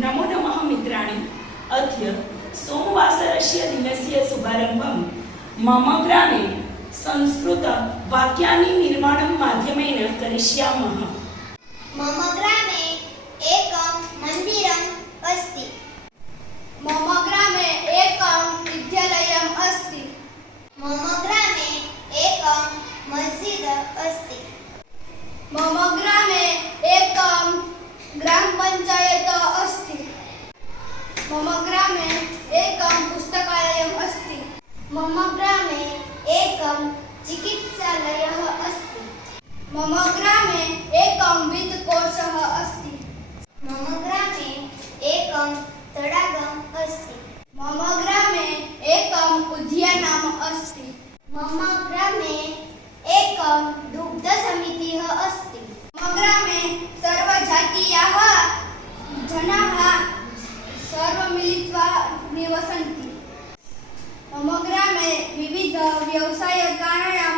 नमो नमः मित्राणि। अद्य सोमवासरस्य दिनस्य शुभारम्भं मम ग्रामे संस्कृतवाक्यानि निर्माणं माध्यमेन करिष्यामः। मम ग्रामे एकं मन्दिरम् अस्ति। मम ग्रामे एकं विद्यालयम् अस्ति। मम ग्रामे एकं मस्जिद अस्ति। मम ग्रामे एकं ग्राम पंचायत अस्ति। मम ग्रामे एकं पुस्तकालयम् अस्ति। मम ग्रामे एकं चिकित्सालयः अस्ति। मम ग्रामे एकं वित्तकोशः अस्ति। मम ग्रामे एकं तडागम् अस्ति। मम ग्रामे एकम् उद्यानम् अस्ति। मम ग्रामे एकं दुग्धसमितिः अस्ति। मम ग्रामे सर्वजातीयाः जनाः सर्वमिलित्वा निवसन्ति। मम ग्रामे विविध व्यवसायकानां